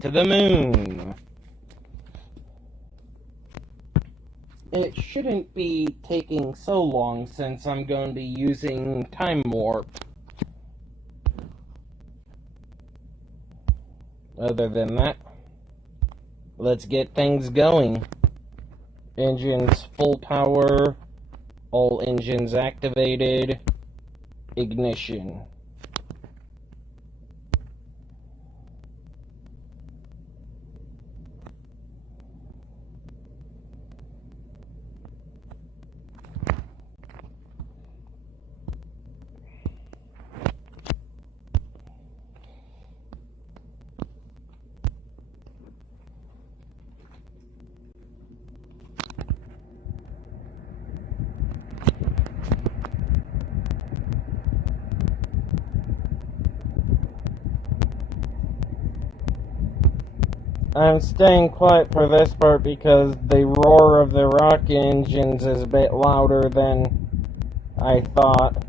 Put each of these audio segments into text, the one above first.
to the moon. It shouldn't be taking so long since I'm going to be using Time Warp. Other than that, let's get things going. Engines full power, all engines activated, ignition. I'm staying quiet for this part because the roar of the rocket engines is a bit louder than I thought.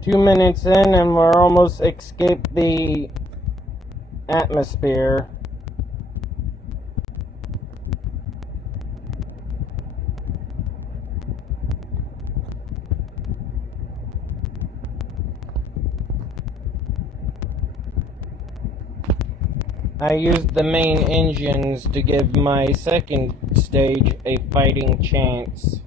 Two minutes in and we're almost escaped the atmosphere. I used the main engines to give my second stage a fighting chance.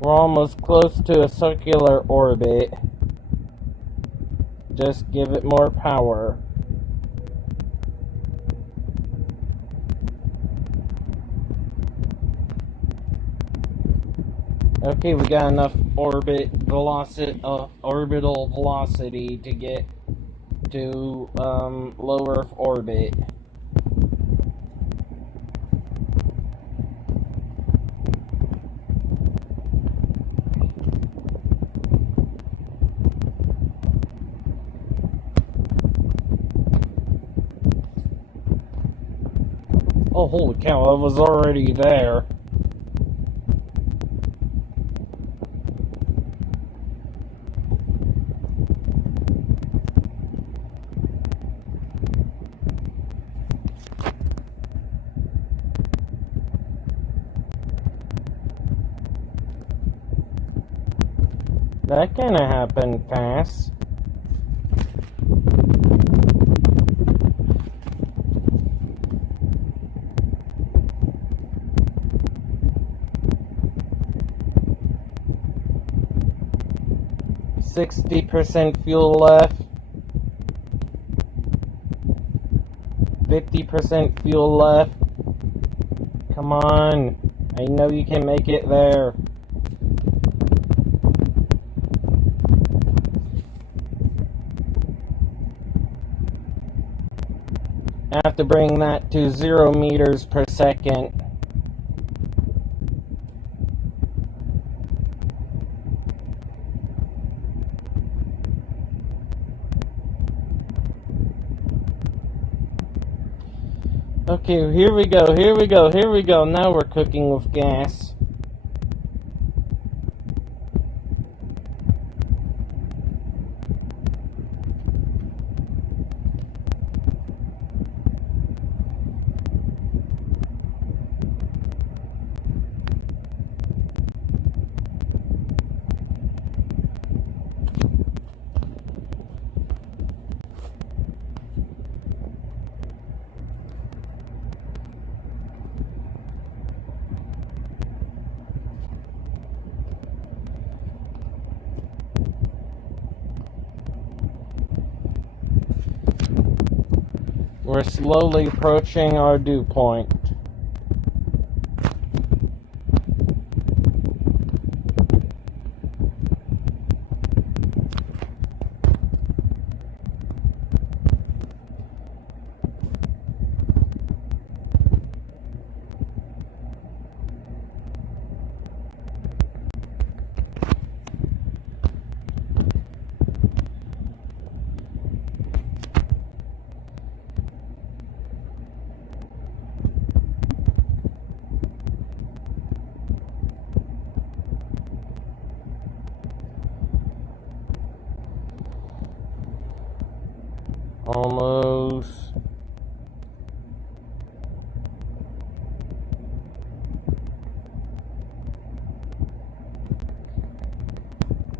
We're almost close to a circular orbit. Just give it more power. Okay, we got enough orbital velocity to get to low Earth orbit. Oh, holy cow, I was already there. That kinda happened fast. %60 fuel left. 50% fuel left. Come on. I know you can make it there. I have to bring that to 0 meters per second. Okay, here we go, here we go, here we go. Now we're cooking with gas. We're slowly approaching our dew point. Almost.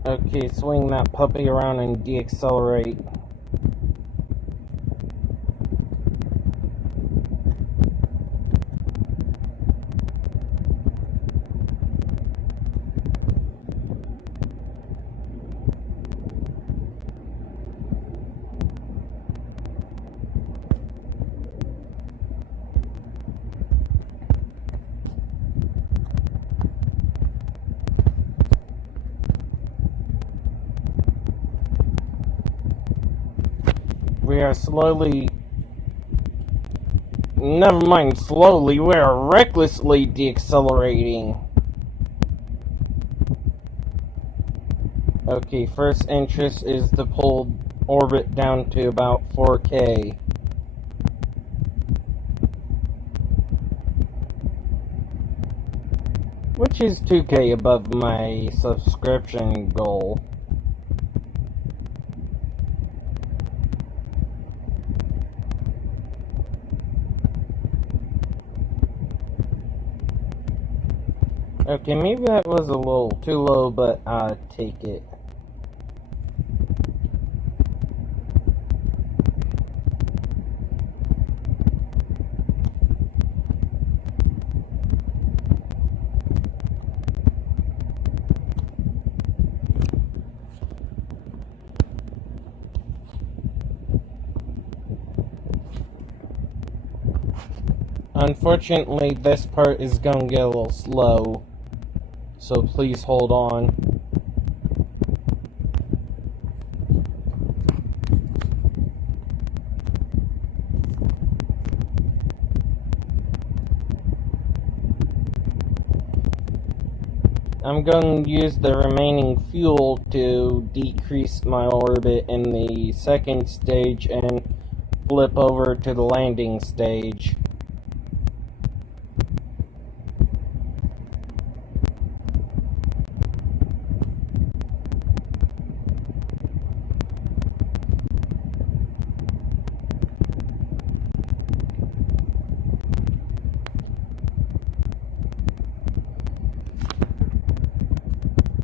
Okay, swing that puppy around and deaccelerate. We are slowly... Never mind slowly, we are recklessly deaccelerating. Okay, first interest is to pull orbit down to about 4K. Which is 2K above my subscription goal. Okay, maybe that was a little too low, but I'll take it. Unfortunately, this part is gonna get a little slow, so please hold on. I'm going to use the remaining fuel to decrease my orbit in the second stage and flip over to the landing stage.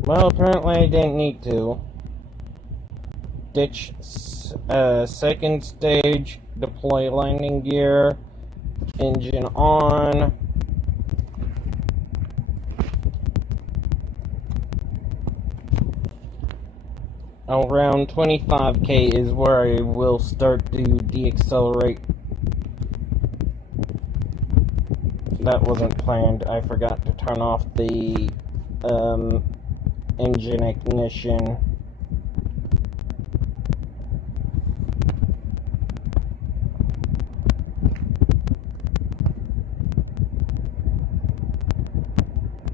Well, apparently I didn't need to. Ditch second stage, deploy landing gear, engine on. Around 25K is where I will start to deaccelerate. That wasn't planned. I forgot to turn off the engine ignition.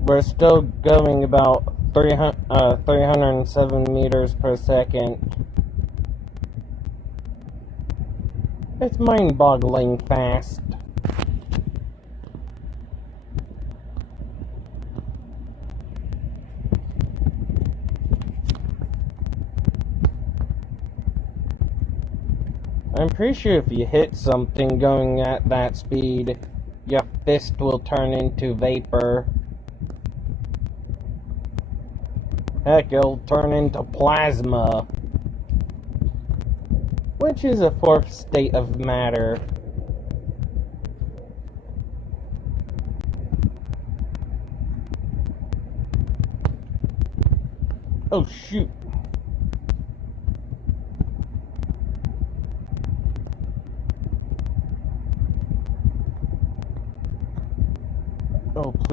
We're still going about 307 meters per second. It's mind-boggling fast. I'm pretty sure if you hit something going at that speed, your fist will turn into vapor. Heck, it'll turn into plasma. Which is a fourth state of matter. Oh shoot.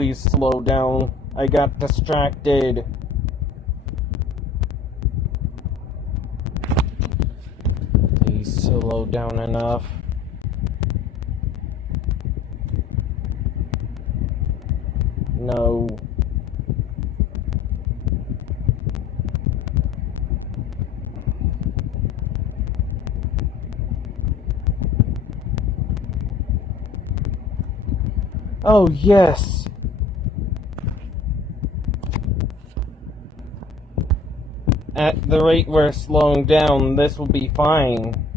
please slow down. I got distracted. Please slow down enough. No. Oh, yes. At the rate we're slowing down, this will be fine.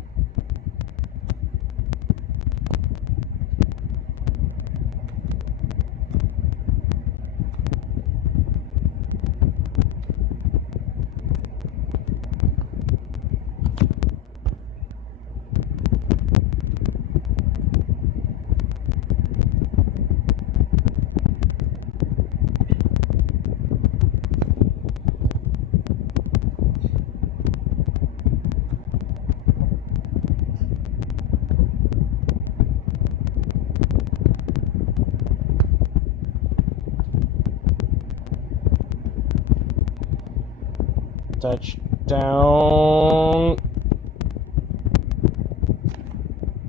Touchdown.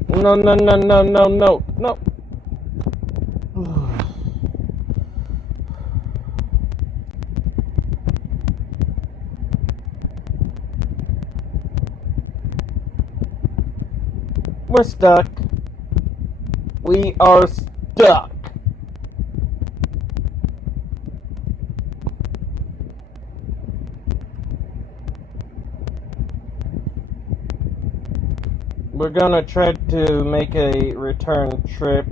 No, no, no, no, no, no, no. We're stuck. We are stuck. We're gonna try to make a return trip.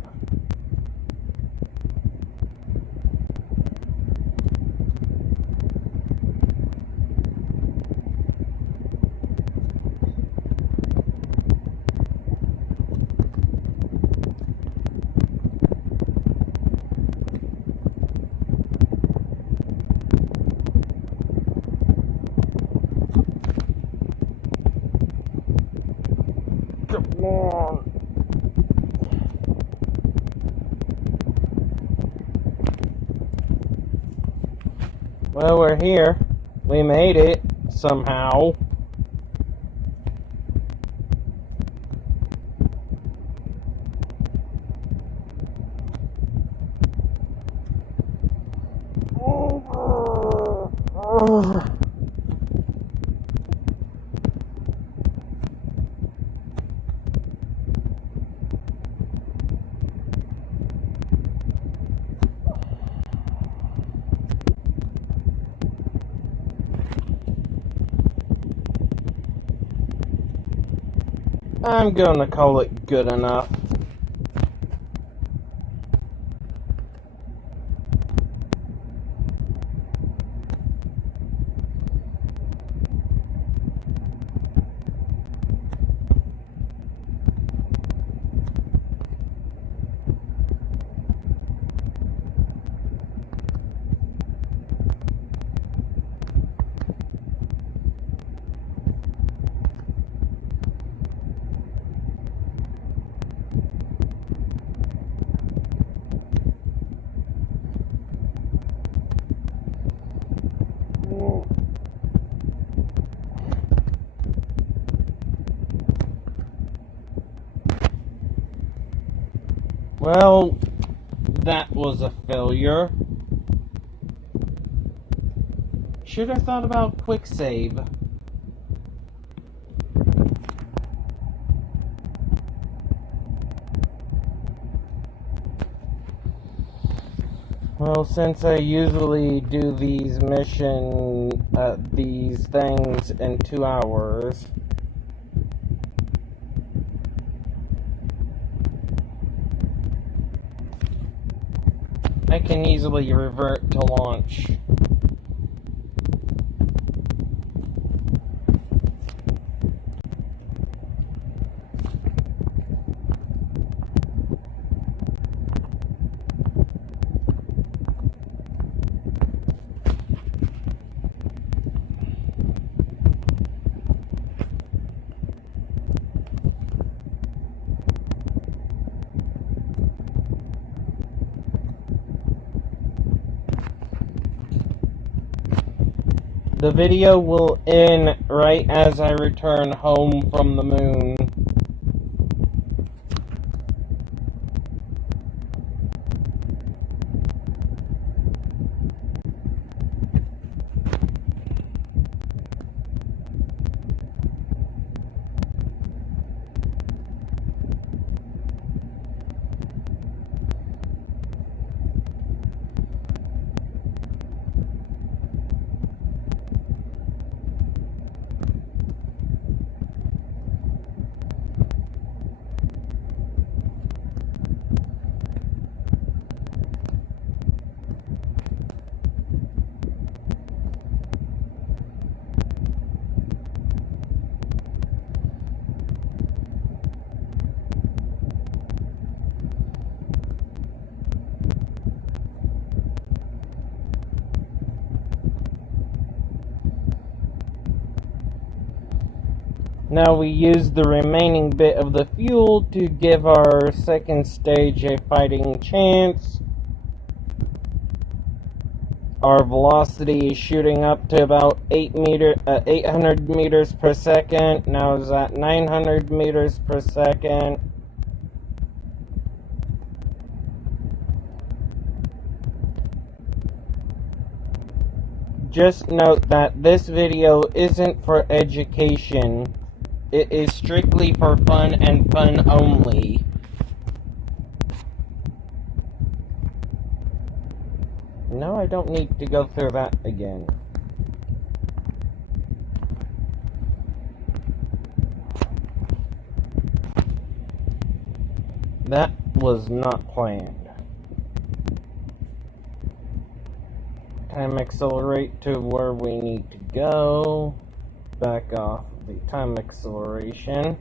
Come on. Well, we're here. We made it, somehow. I'm gonna call it good enough. Well, that was a failure. Should have thought about quick save. Well, since I usually do these these things in 2 hours, I can easily revert to launch. The video will end right as I return home from the moon. Now we use the remaining bit of the fuel to give our second stage a fighting chance. Our velocity is shooting up to about 800 meters per second. Now it's at 900 meters per second. Just note that this video isn't for education. It is strictly for fun and fun only. No, I don't need to go through that again. That was not planned. Time accelerate to where we need to go. Back off the time acceleration.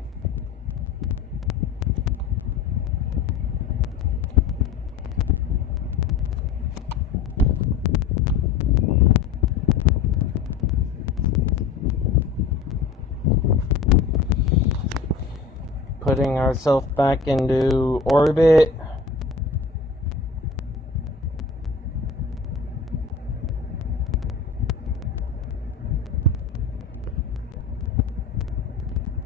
Putting ourselves back into orbit.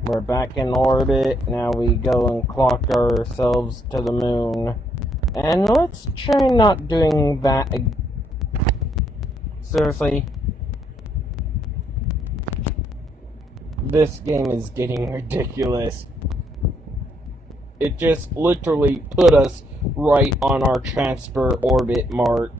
We're back in orbit. Now we go and clock ourselves to the moon. And let's try not doing that. Seriously. This game is getting ridiculous. It just literally put us right on our transfer orbit mark.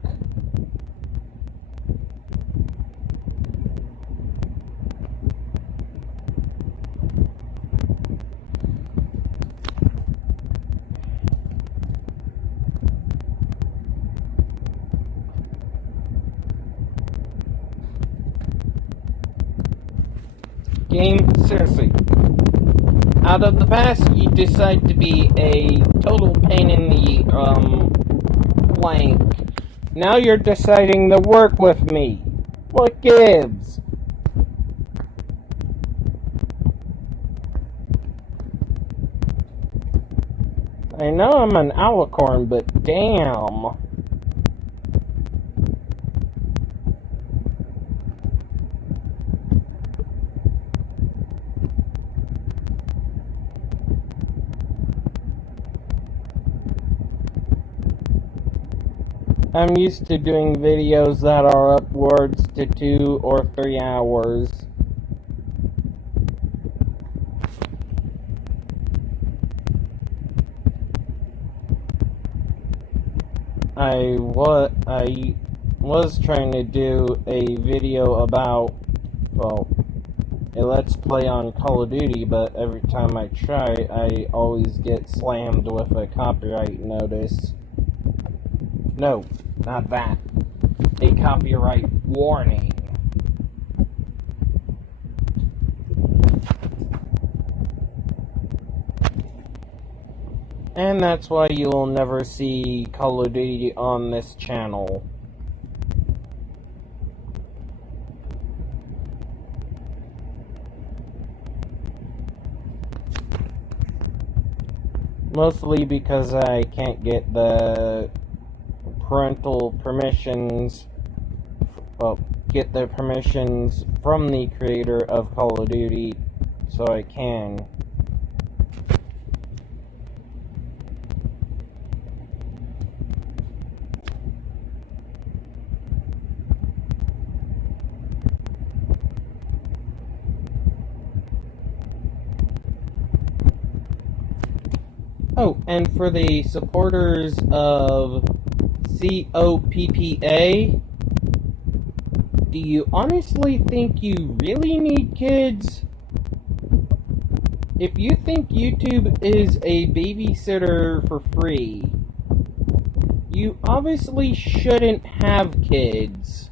Game, seriously. Out of the past, you decide to be a total pain in the flank. Now you're deciding to work with me. What gives? I know I'm an alicorn, but damn. I'm used to doing videos that are upwards to 2 or 3 hours. I was trying to do a video about, well, a Let's Play on Call of Duty, but every time I try, I always get slammed with a copyright notice. No, not that. A copyright warning. And that's why you'll never see Call of Duty on this channel. Mostly because I can't get the parental permissions, well, get the permissions from the creator of Call of Duty so I can. Oh, and for the supporters of COPPA, do you honestly think you really need kids? If you think YouTube is a babysitter for free, you obviously shouldn't have kids.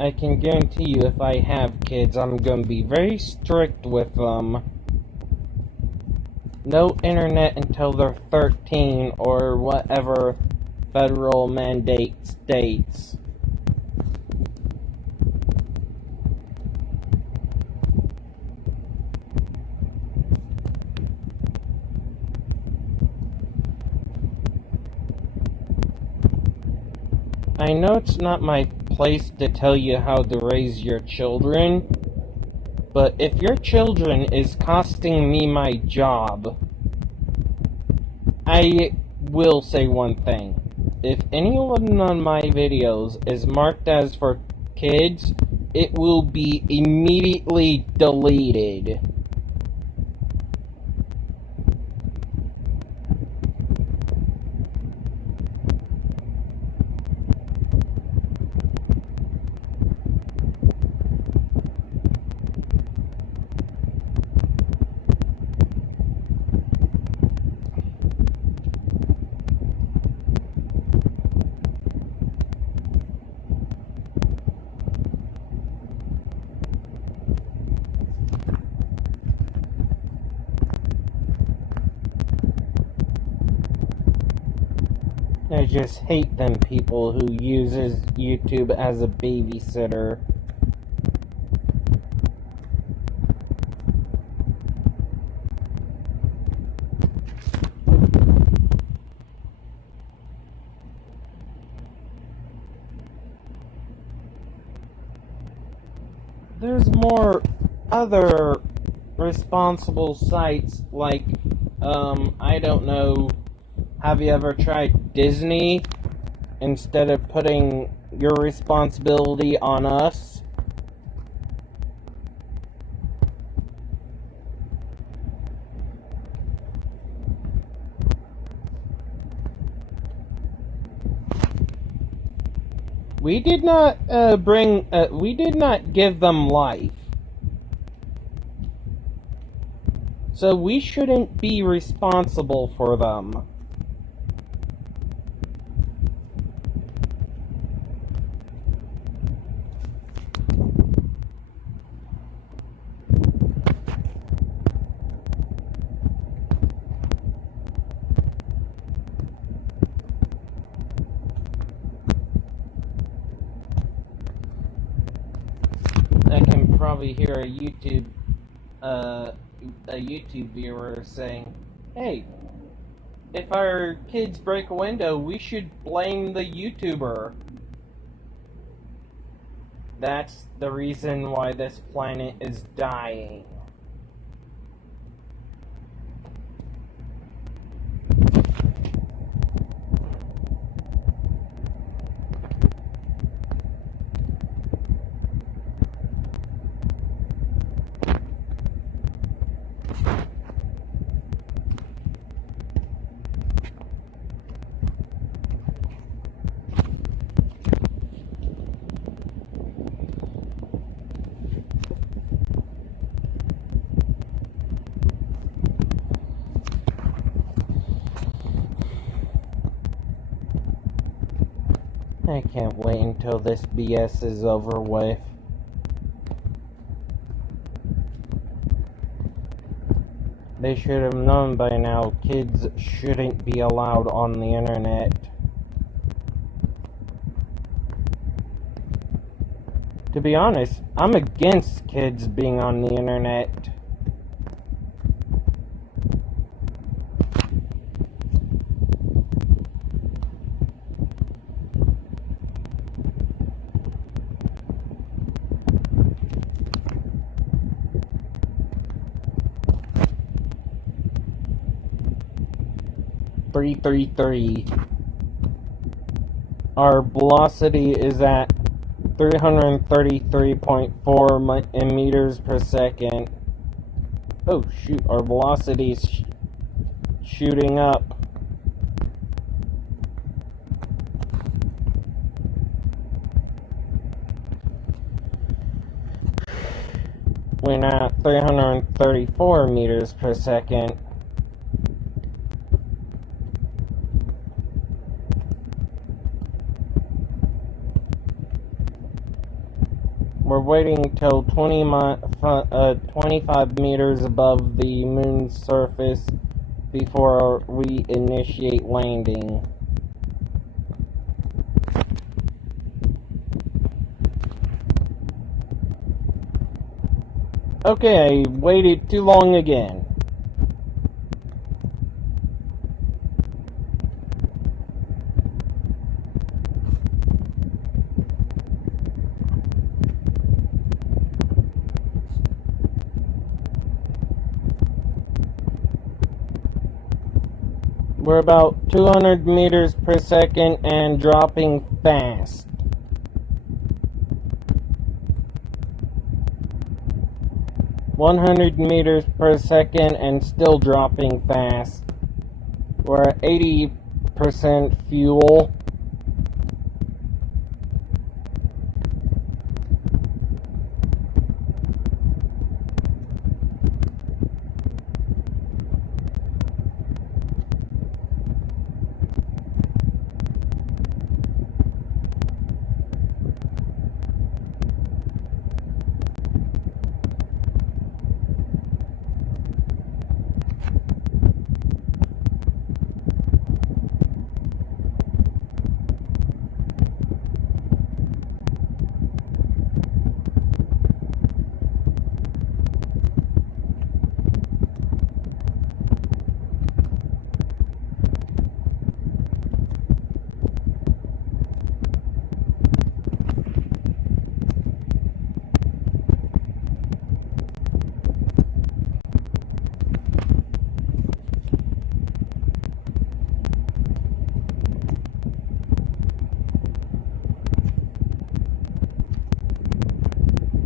I can guarantee you if I have kids, I'm going to be very strict with them. No internet until they're 13 or whatever federal mandate states. I know it's not my place to tell you how to raise your children, but if your children is costing me my job, I will say one thing. If anyone on my videos is marked as for kids, it will be immediately deleted. I just hate them people who uses YouTube as a babysitter. There's more other responsible sites like, I don't know, have you ever tried Disney instead of putting your responsibility on us? We did not we did not give them life. So we shouldn't be responsible for them. I can probably hear a YouTube viewer saying, "Hey, if our kids break a window, we should blame the YouTuber." That's the reason why this planet is dying. I can't wait until this BS is over with. They should have known by now kids shouldn't be allowed on the internet. To be honest, I'm against kids being on the internet. Our velocity is at 333.4 meters per second. Oh shoot, our velocity is shooting up. We're at 334 meters per second. We're waiting till 25 meters above the moon's surface before we initiate landing. Okay, I waited too long again. We're about 200 meters per second and dropping fast. "100 meters per second and still dropping fast. We're at 80% fuel.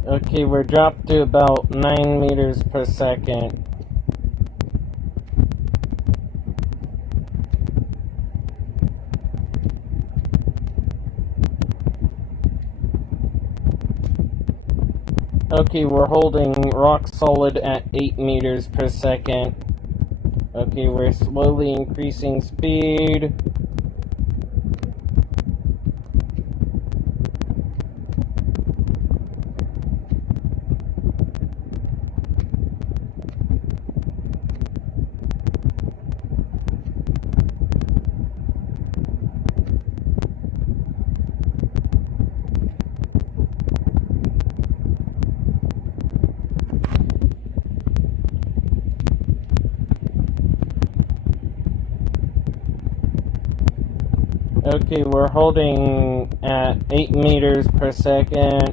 Okay, we're dropped to about 9 meters per second. Okay, we're holding rock solid at 8 meters per second. Okay, we're slowly increasing speed. Okay, we're holding at 8 meters per second,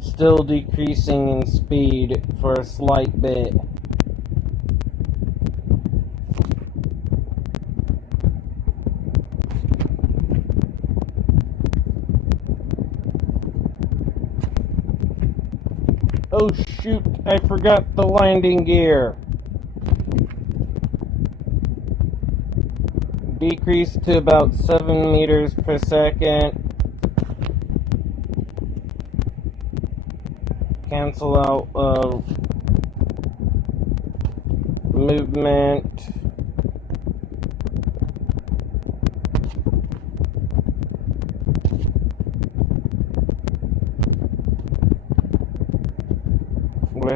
still decreasing in speed for a slight bit. Oh shoot, I forgot the landing gear. Decrease to about 7 meters per second. Cancel out movement.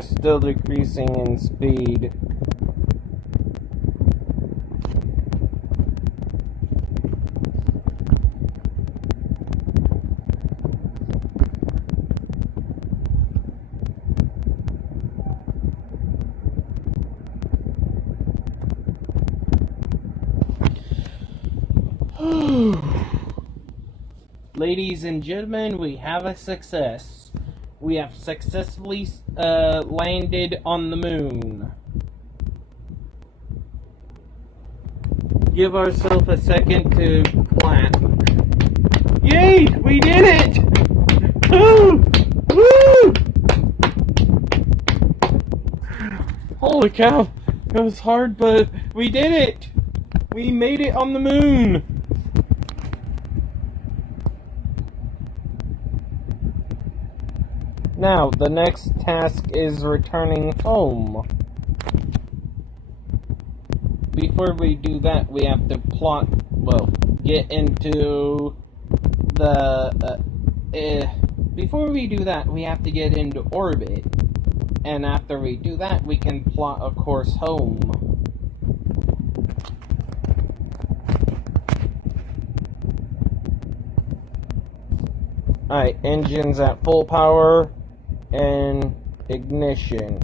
are still decreasing in speed. Ladies and gentlemen, we have a success. We have successfully landed on the moon. Give ourselves a second to clap. Yay! We did it! Woo! Woo! Holy cow! It was hard, but we did it! We made it on the moon! Now, the next task is returning home. Before we do that, we have to get into the, before we do that, we have to get into orbit. And after we do that, we can plot a course home. Alright, engines at full power. And ignition.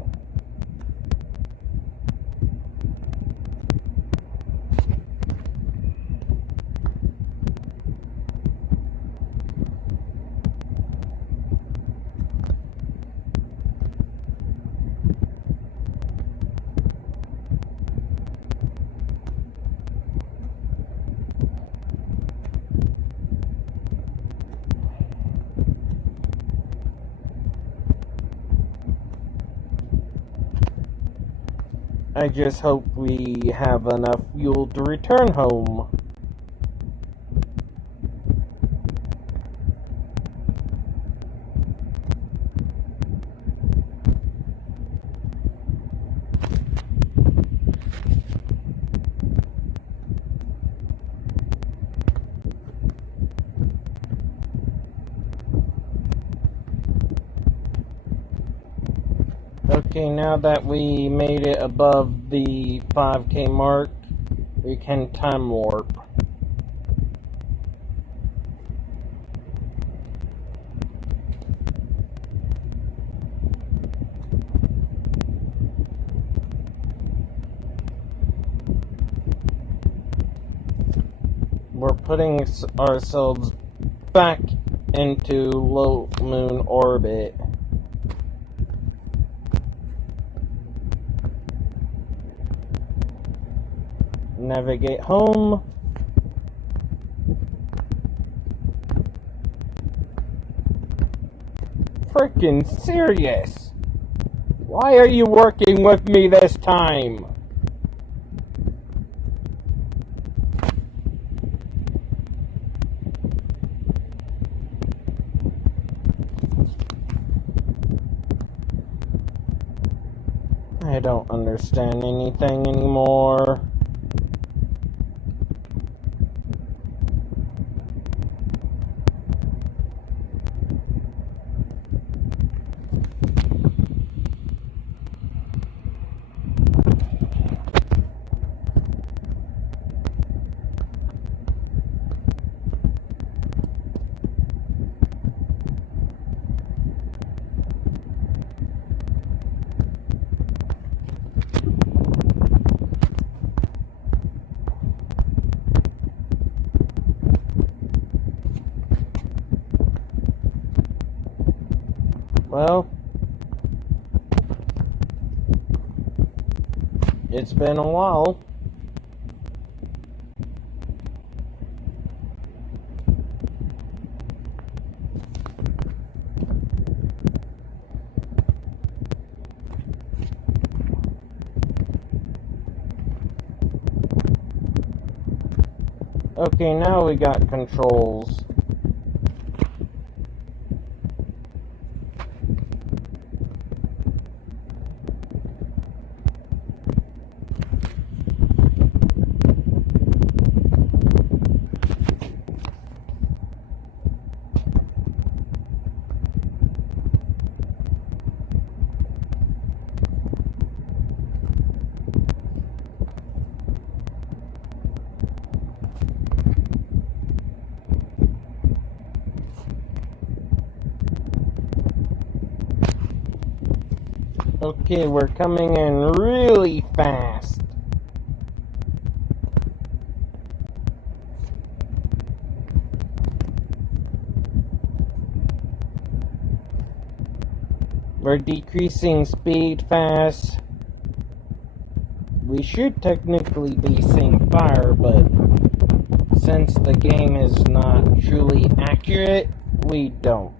I just hope we have enough fuel to return home. Okay, now that we made it above the 5K mark, we can time warp. We're putting ourselves back into low moon orbit. Navigate home. Frickin' serious! Why are you working with me this time? I don't understand anything anymore. Well, it's been a while. Okay, now we got controls. Okay, we're coming in really fast. We're decreasing speed fast. We should technically be seeing fire, but since the game is not truly accurate, we don't.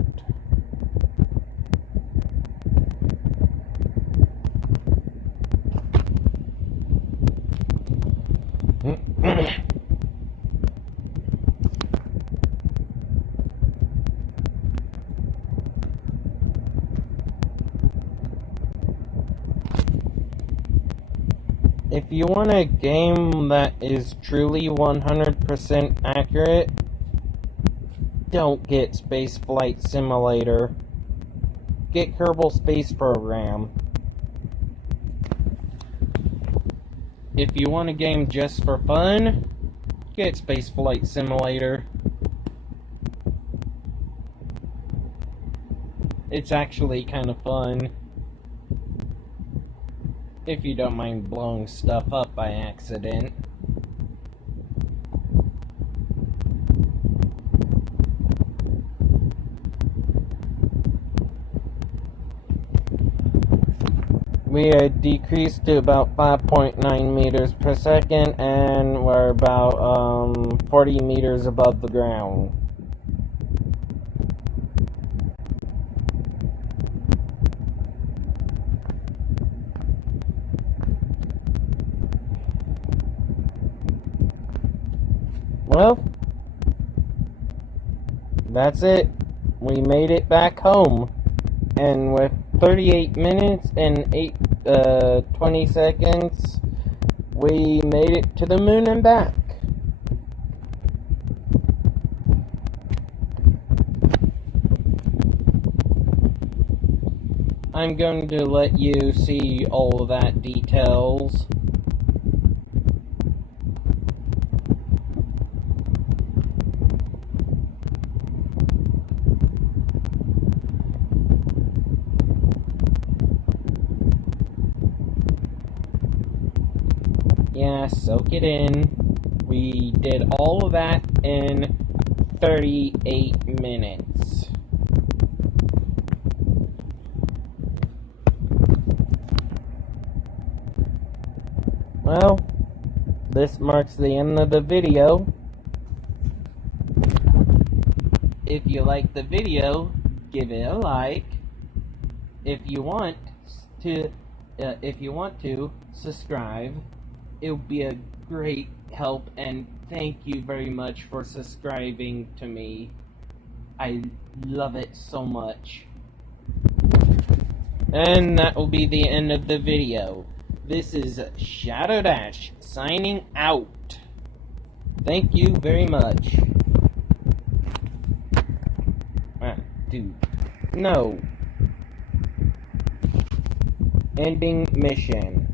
If you want a game that is truly 100% accurate, don't get Spaceflight Simulator. Get Kerbal Space Program. If you want a game just for fun, get Spaceflight Simulator. It's actually kind of fun. If you don't mind blowing stuff up by accident. We are decreased to about 5.9 meters per second, and we're about 40 meters above the ground. Well, that's it. We made it back home. And with 38 minutes and 20 seconds, we made it to the moon and back. I'm going to let you see all of that details. Yeah, soak it in. We did all of that in 38 minutes. Well, this marks the end of the video. If you like the video, give it a like. If you want to subscribe, it would be a great help, and thank you very much for subscribing to me. I love it so much. And that will be the end of the video. This is Shadow Dash signing out. Thank you very much. Dude. No. Ending mission.